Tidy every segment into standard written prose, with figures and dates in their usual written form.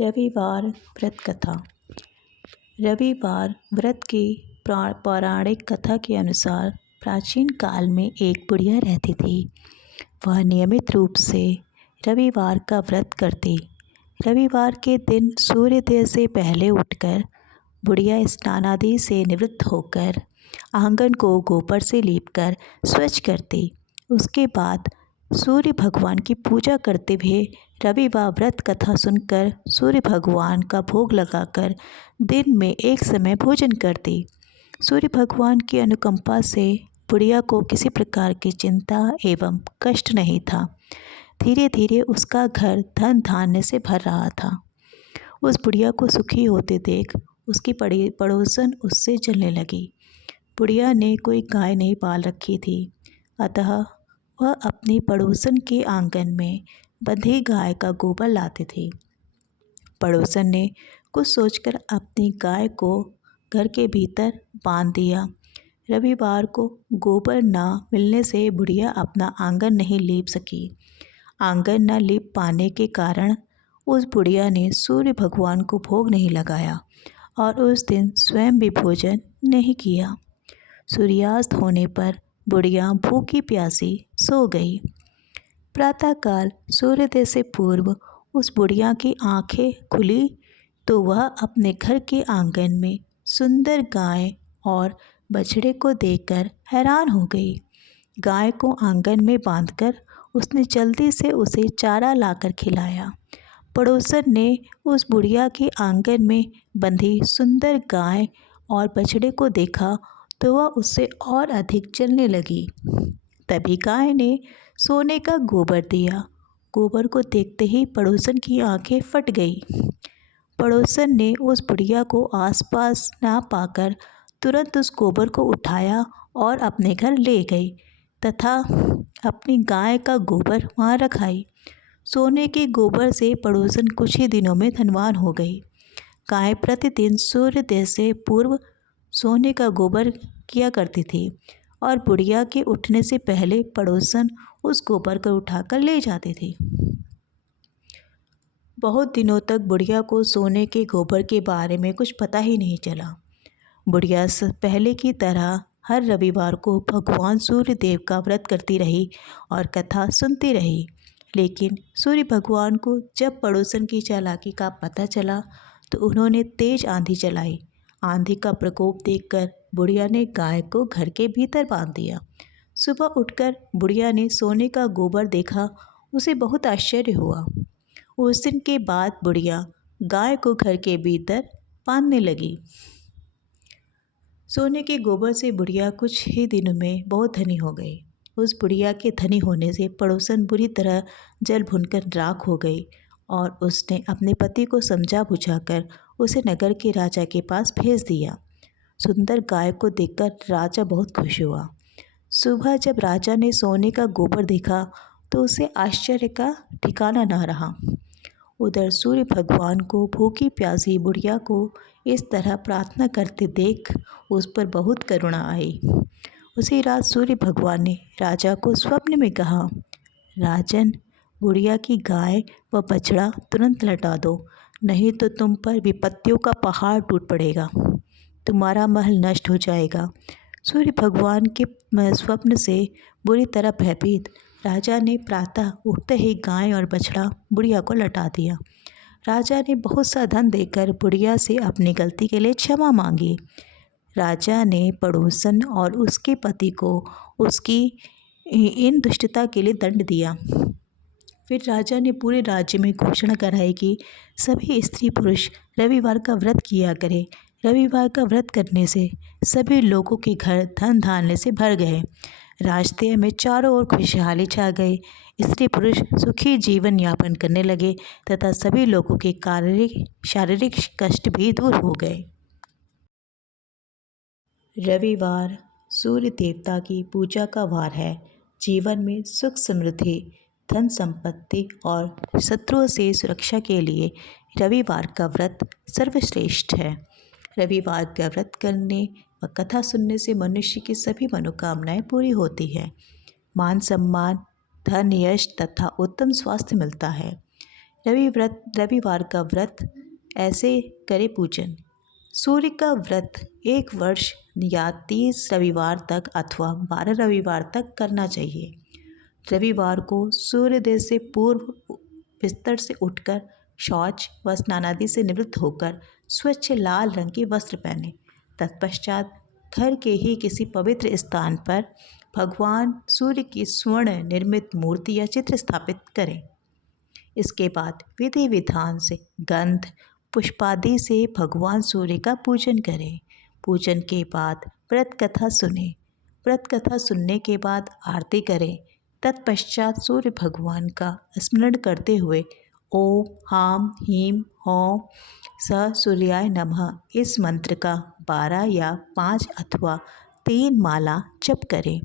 रविवार व्रत कथा। रविवार व्रत की पौराणिक कथा के अनुसार प्राचीन काल में एक बुढ़िया रहती थी। वह नियमित रूप से रविवार का व्रत करती। रविवार के दिन सूर्योदय से पहले उठकर बुढ़िया स्नान आदि से निवृत्त होकर आंगन को गोबर से लीपकर स्वच्छ करती। उसके बाद सूर्य भगवान की पूजा करते हुए रविवार व्रत कथा सुनकर सूर्य भगवान का भोग लगाकर दिन में एक समय भोजन करती। सूर्य भगवान की अनुकंपा से बुढ़िया को किसी प्रकार की चिंता एवं कष्ट नहीं था। धीरे धीरे उसका घर धन धान्य से भर रहा था। उस बुढ़िया को सुखी होते देख उसकी पड़ोसन उससे जलने लगी। बुढ़िया ने कोई गाय नहीं पाल रखी थी, अतः वह अपनी पड़ोसन के आंगन में बंधी गाय का गोबर लाती थी। पड़ोसन ने कुछ सोचकर अपनी गाय को घर के भीतर बांध दिया। रविवार को गोबर न मिलने से बुढ़िया अपना आंगन नहीं लीप सकी। आंगन न लीप पाने के कारण उस बुढ़िया ने सूर्य भगवान को भोग नहीं लगाया और उस दिन स्वयं भी भोजन नहीं किया। सूर्यास्त होने पर बुढ़िया भूखी प्यासी सो गई। प्रातःकाल सूर्योदय से पूर्व उस बुढ़िया की आंखें खुली तो वह अपने घर के आंगन में सुंदर गाय और बछड़े को देखकर हैरान हो गई। गाय को आंगन में बांधकर उसने जल्दी से उसे चारा लाकर खिलाया। पड़ोसन ने उस बुढ़िया के आंगन में बंधी सुंदर गाय और बछड़े को देखा तो वह उससे और अधिक जलने लगी। तभी गाय ने सोने का गोबर दिया। गोबर को देखते ही पड़ोसन की आंखें फट गई। पड़ोसन ने उस बुढ़िया को आसपास ना पाकर तुरंत उस गोबर को उठाया और अपने घर ले गई तथा अपनी गाय का गोबर वहाँ रख आई। सोने के गोबर से पड़ोसन कुछ ही दिनों में धनवान हो गई। गाय प्रतिदिन सूर्योदय से पूर्व सोने का गोबर किया करती थी और बुढ़िया के उठने से पहले पड़ोसन उस गोबर को उठाकर ले जाती थी। बहुत दिनों तक बुढ़िया को सोने के गोबर के बारे में कुछ पता ही नहीं चला। बुढ़िया पहले की तरह हर रविवार को भगवान सूर्य देव का व्रत करती रही और कथा सुनती रही। लेकिन सूर्य भगवान को जब पड़ोसन की चालाकी का पता चला तो उन्होंने तेज आंधी चलाई। आंधी का प्रकोप देखकर बुढ़िया ने गाय को घर के भीतर बांध दिया। सुबह उठकर बुढ़िया ने सोने का गोबर देखा। उसे बहुत आश्चर्य हुआ। उस दिन के बाद बुढ़िया गाय को घर के भीतर बांधने लगी। सोने के गोबर से बुढ़िया कुछ ही दिनों में बहुत धनी हो गई। उस बुढ़िया के धनी होने से पड़ोसन बुरी तरह जल भुनकर राख हो गई और उसने अपने पति को समझा बुझाकर उसे नगर के राजा के पास भेज दिया। सुंदर गाय को देखकर राजा बहुत खुश हुआ। सुबह जब राजा ने सोने का गोबर देखा तो उसे आश्चर्य का ठिकाना न रहा। उधर सूर्य भगवान को भूखी प्यासी बुढ़िया को इस तरह प्रार्थना करते देख उस पर बहुत करुणा आई। उसी रात सूर्य भगवान ने राजा को स्वप्न में कहा, राजन, बुढ़िया की गाय व बछड़ा तुरंत लौटा दो, नहीं तो तुम पर विपत्तियों का पहाड़ टूट पड़ेगा, तुम्हारा महल नष्ट हो जाएगा। सूर्य भगवान के स्वप्न से बुरी तरह भयभीत राजा ने प्रातः उठते ही गाय और बछड़ा बुढ़िया को लौटा दिया। राजा ने बहुत सा धन देकर बुढ़िया से अपनी गलती के लिए क्षमा मांगी। राजा ने पड़ोसन और उसके पति को उसकी इन दुष्टता के लिए दंड दिया। फिर राजा ने पूरे राज्य में घोषणा कराई कि सभी स्त्री पुरुष रविवार का व्रत किया करें। रविवार का व्रत करने से सभी लोगों के घर धन धान्य से भर गए। रास्ते में चारों ओर खुशहाली छा गई। स्त्री पुरुष सुखी जीवन यापन करने लगे तथा सभी लोगों के शारीरिक कष्ट भी दूर हो गए। रविवार सूर्य देवता की पूजा का वार है। जीवन में सुख समृद्धि, धन संपत्ति और शत्रुओं से सुरक्षा के लिए रविवार का व्रत सर्वश्रेष्ठ है। रविवार का व्रत करने व कथा सुनने से मनुष्य की सभी मनोकामनाएं पूरी होती है। मान सम्मान, धन, यश तथा उत्तम स्वास्थ्य मिलता है। रविवार का व्रत ऐसे करे पूजन। सूर्य का व्रत 1 वर्ष या 30 रविवार तक अथवा 12 रविवार तक करना चाहिए। रविवार को सूर्योदय से पूर्व बिस्तर से उठकर शौच व स्नानादि से निवृत्त होकर स्वच्छ लाल रंग के वस्त्र पहने। तत्पश्चात घर के ही किसी पवित्र स्थान पर भगवान सूर्य की स्वर्ण निर्मित मूर्ति या चित्र स्थापित करें। इसके बाद विधि विधान से गंध पुष्पादि से भगवान सूर्य का पूजन करें। पूजन के बाद व्रत कथा सुने। व्रत कथा सुनने के बाद आरती करें। तत्पश्चात सूर्य भगवान का स्मरण करते हुए ओम हाम हीम होम स सूर्याय नमः इस मंत्र का 12 या 5 अथवा 3 माला जप करें।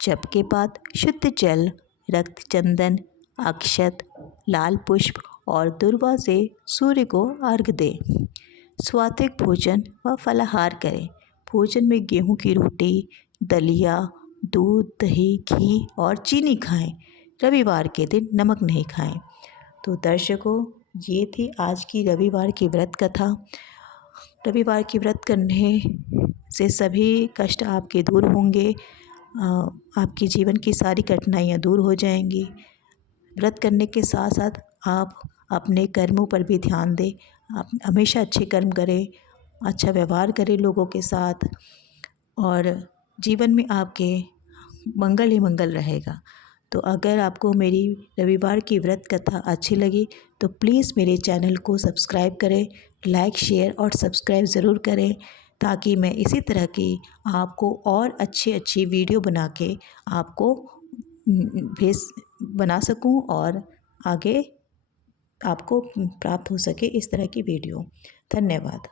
जप के बाद शुद्ध जल, रक्त चंदन, अक्षत, लाल पुष्प और दुर्वा से सूर्य को अर्घ्य दें। सात्विक भोजन व फलाहार करें। भोजन में गेहूं की रोटी, दलिया, दूध, दही, घी और चीनी खाएं। रविवार के दिन नमक नहीं खाएं। तो दर्शकों, ये थी आज की रविवार की व्रत कथा। रविवार की व्रत करने से सभी कष्ट आपके दूर होंगे। आपके जीवन की सारी कठिनाइयाँ दूर हो जाएंगी। व्रत करने के साथ साथ आप अपने कर्मों पर भी ध्यान दें। आप हमेशा अच्छे कर्म करें, अच्छा व्यवहार करें लोगों के साथ और जीवन में आपके मंगल ही मंगल रहेगा। तो अगर आपको मेरी रविवार की व्रत कथा अच्छी लगी तो प्लीज़ मेरे चैनल को सब्सक्राइब करें, लाइक शेयर और सब्सक्राइब ज़रूर करें ताकि मैं इसी तरह की आपको और अच्छी वीडियो बना के आपको बना सकूं और आगे आपको प्राप्त हो सके इस तरह की वीडियो। धन्यवाद।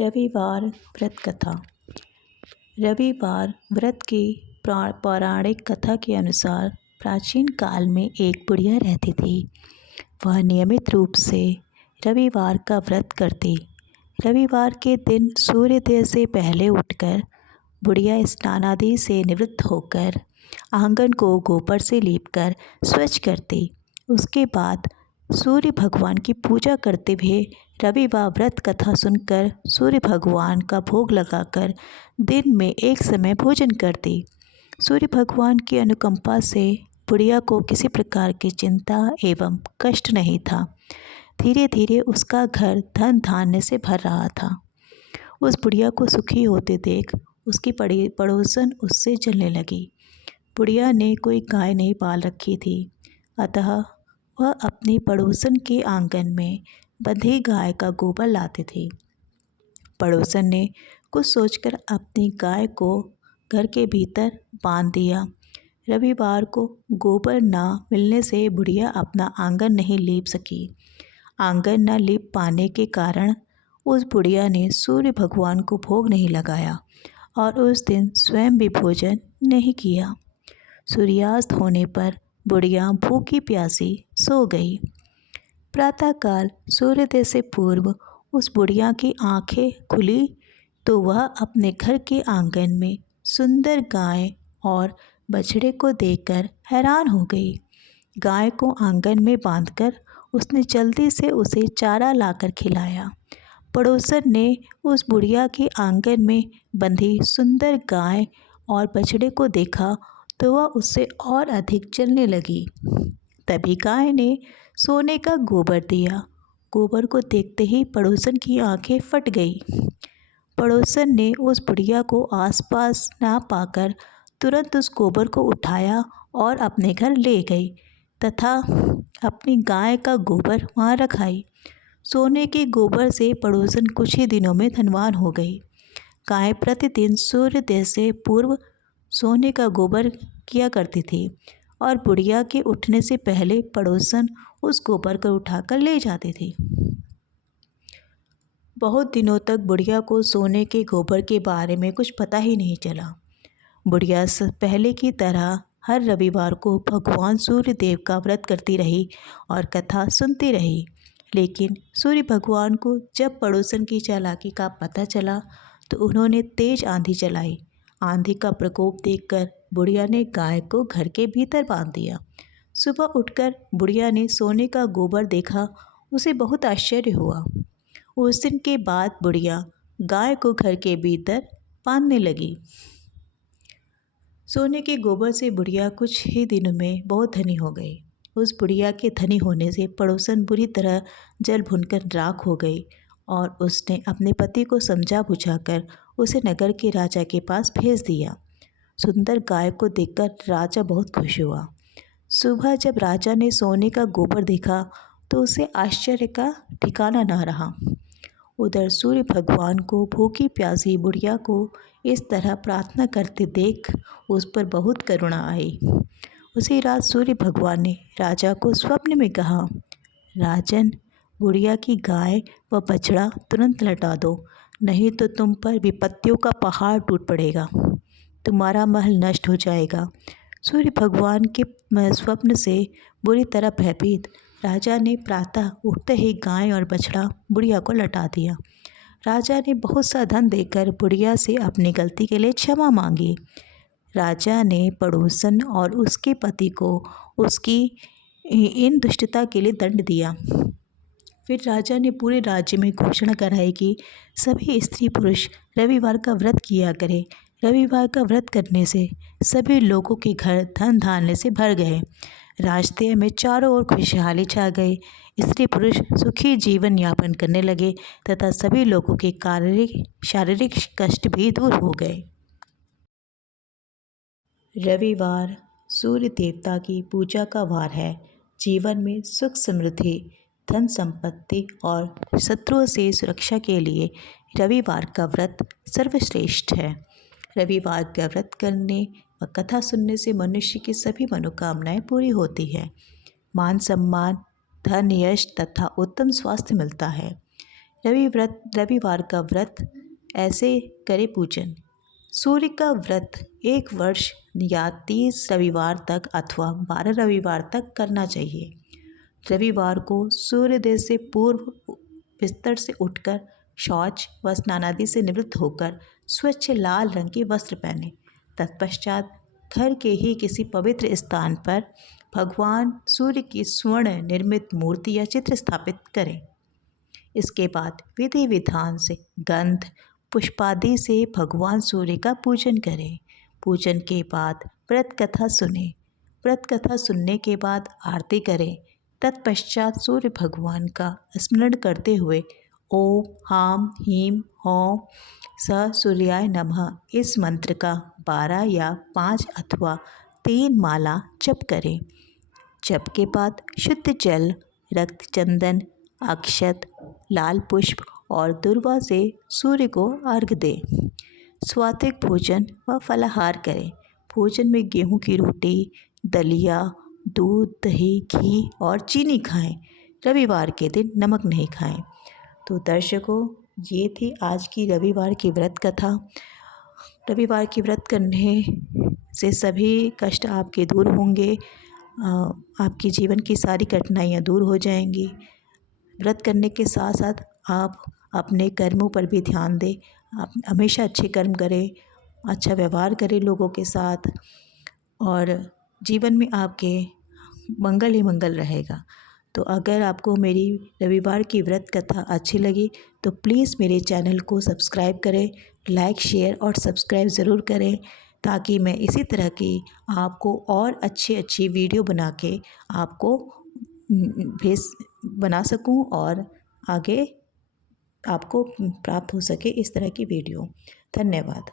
रविवार व्रत कथा। रविवार व्रत की पौराणिक कथा के अनुसार प्राचीन काल में एक बुढ़िया रहती थी। वह नियमित रूप से रविवार का व्रत करती। रविवार के दिन सूर्योदय से पहले उठकर बुढ़िया स्नान आदि से निवृत्त होकर आंगन को गोबर से लीपकर स्वच्छ करती। उसके बाद सूर्य भगवान की पूजा करते हुए रविवार व्रत कथा सुनकर सूर्य भगवान का भोग लगाकर दिन में एक समय भोजन करती। सूर्य भगवान की अनुकंपा से बुढ़िया को किसी प्रकार की चिंता एवं कष्ट नहीं था। धीरे धीरे उसका घर धन धान्य से भर रहा था। उस बुढ़िया को सुखी होते देख उसकी पड़ोसन उससे जलने लगी। बुढ़िया ने कोई गाय नहीं पाल रखी थी, अतः वह अपनी पड़ोसन के आंगन में बंधी गाय का गोबर लाती थी। पड़ोसन ने कुछ सोचकर अपनी गाय को घर के भीतर बांध दिया। रविवार को गोबर न मिलने से बुढ़िया अपना आंगन नहीं लीप सकी। आंगन न लीप पाने के कारण उस बुढ़िया ने सूर्य भगवान को भोग नहीं लगाया और उस दिन स्वयं भी भोजन नहीं किया। सूर्यास्त होने पर बुढ़िया भूखी प्यासी सो गई। प्रातःकाल सूर्योदय से पूर्व उस बुढ़िया की आंखें खुली तो वह अपने घर के आंगन में सुंदर गाय और बछड़े को देखकर हैरान हो गई। गाय को आंगन में बांधकर उसने जल्दी से उसे चारा लाकर खिलाया। पड़ोसन ने उस बुढ़िया के आंगन में बंधी सुंदर गाय और बछड़े को देखा तो वह उससे और अधिक जलने लगी। तभी गाय ने सोने का गोबर दिया। गोबर को देखते ही पड़ोसन की आंखें फट गई। पड़ोसन ने उस बुढ़िया को आसपास ना पाकर तुरंत उस गोबर को उठाया और अपने घर ले गई तथा अपनी गाय का गोबर वहाँ रख आई। सोने के गोबर से पड़ोसन कुछ ही दिनों में धनवान हो गई। गाय प्रतिदिन सूर्योदय से पूर्व सोने का गोबर किया करती थी और बुढ़िया के उठने से पहले पड़ोसन उस गोबर को उठाकर ले जाती थी। बहुत दिनों तक बुढ़िया को सोने के गोबर के बारे में कुछ पता ही नहीं चला। बुढ़िया पहले की तरह हर रविवार को भगवान सूर्य देव का व्रत करती रही और कथा सुनती रही। लेकिन सूर्य भगवान को जब पड़ोसन की चालाकी का पता चला तो उन्होंने तेज आंधी चलाई। आंधी का प्रकोप देखकर बुढ़िया ने गाय को घर के भीतर बांध दिया। सुबह उठकर बुढ़िया ने सोने का गोबर देखा, उसे बहुत आश्चर्य हुआ। उस दिन के बाद बुढ़िया गाय को घर के भीतर बांधने लगी। सोने के गोबर से बुढ़िया कुछ ही दिनों में बहुत धनी हो गई। उस बुढ़िया के धनी होने से पड़ोसन बुरी तरह जल भुनकर राख हो गई और उसने अपने पति को समझा बुझाकर उसे नगर के राजा के पास भेज दिया। सुंदर गाय को देखकर राजा बहुत खुश हुआ। सुबह जब राजा ने सोने का गोबर देखा तो उसे आश्चर्य का ठिकाना न रहा। उधर सूर्य भगवान को भूखी प्यासी बुढ़िया को इस तरह प्रार्थना करते देख उस पर बहुत करुणा आई। उसी रात सूर्य भगवान ने राजा को स्वप्न में कहा, राजन, बुढ़िया की गाय व बछड़ा तुरंत लौटा दो, नहीं तो तुम पर विपत्तियों का पहाड़ टूट पड़ेगा, तुम्हारा महल नष्ट हो जाएगा। सूर्य भगवान के स्वप्न से बुरी तरह भयभीत राजा ने प्रातः उठते ही गाय और बछड़ा बुढ़िया को लौटा दिया। राजा ने बहुत सा धन देकर बुढ़िया से अपनी गलती के लिए क्षमा मांगी। राजा ने पड़ोसन और उसके पति को उसकी इन दुष्टता के लिए दंड दिया। फिर राजा ने पूरे राज्य में घोषणा कराई कि सभी स्त्री पुरुष रविवार का व्रत किया करें। रविवार का व्रत करने से सभी लोगों के घर धन धान्य से भर गए। रास्ते में चारों ओर खुशहाली छा गई। स्त्री पुरुष सुखी जीवन यापन करने लगे तथा सभी लोगों के शारीरिक कष्ट भी दूर हो गए। रविवार सूर्य देवता की पूजा का वार है। जीवन में सुख समृद्धि, धन संपत्ति और शत्रुओं से सुरक्षा के लिए रविवार का व्रत सर्वश्रेष्ठ है। रविवार का व्रत करने व कथा सुनने से मनुष्य की सभी मनोकामनाएं पूरी होती है। मान सम्मान, धन, यश तथा उत्तम स्वास्थ्य मिलता है। रविवार का व्रत ऐसे करे पूजन। सूर्य का व्रत 1 वर्ष या 30 रविवार तक अथवा 12 रविवार तक करना चाहिए। रविवार को सूर्योदय से पूर्व बिस्तर से उठकर शौच व स्नानादि से निवृत्त होकर स्वच्छ लाल रंग के वस्त्र पहने। तत्पश्चात घर के ही किसी पवित्र स्थान पर भगवान सूर्य की स्वर्ण निर्मित मूर्ति या चित्र स्थापित करें। इसके बाद विधि विधान से गंध पुष्पादि से भगवान सूर्य का पूजन करें। पूजन के बाद व्रत कथा सुने। व्रत कथा सुनने के बाद आरती करें। तत्पश्चात सूर्य भगवान का स्मरण करते हुए ओम हाम हीम हौं स सूर्याय नमः इस मंत्र का 12 या 5 अथवा 3 माला जप करें। जप के बाद शुद्ध जल, रक्त चंदन, अक्षत, लाल पुष्प और दूर्वा से सूर्य को अर्घ्य दें। सात्विक भोजन व फलाहार करें। भोजन में गेहूं की रोटी, दलिया, दूध, दही, घी और चीनी खाएं। रविवार के दिन नमक नहीं खाएं। तो दर्शकों, ये थी आज की रविवार की व्रत कथा। रविवार की व्रत करने से सभी कष्ट आपके दूर होंगे, आपकी जीवन की सारी कठिनाइयाँ दूर हो जाएंगी। व्रत करने के साथ साथ आप अपने कर्मों पर भी ध्यान दें। आप हमेशा अच्छे कर्म करें, अच्छा व्यवहार करें लोगों के साथ और जीवन में आपके मंगल ही मंगल रहेगा। तो अगर आपको मेरी रविवार की व्रत कथा अच्छी लगी तो प्लीज़ मेरे चैनल को सब्सक्राइब करें, लाइक शेयर और सब्सक्राइब ज़रूर करें ताकि मैं इसी तरह की आपको और अच्छी वीडियो बना के आपको बना सकूं और आगे आपको प्राप्त हो सके इस तरह की वीडियो। धन्यवाद।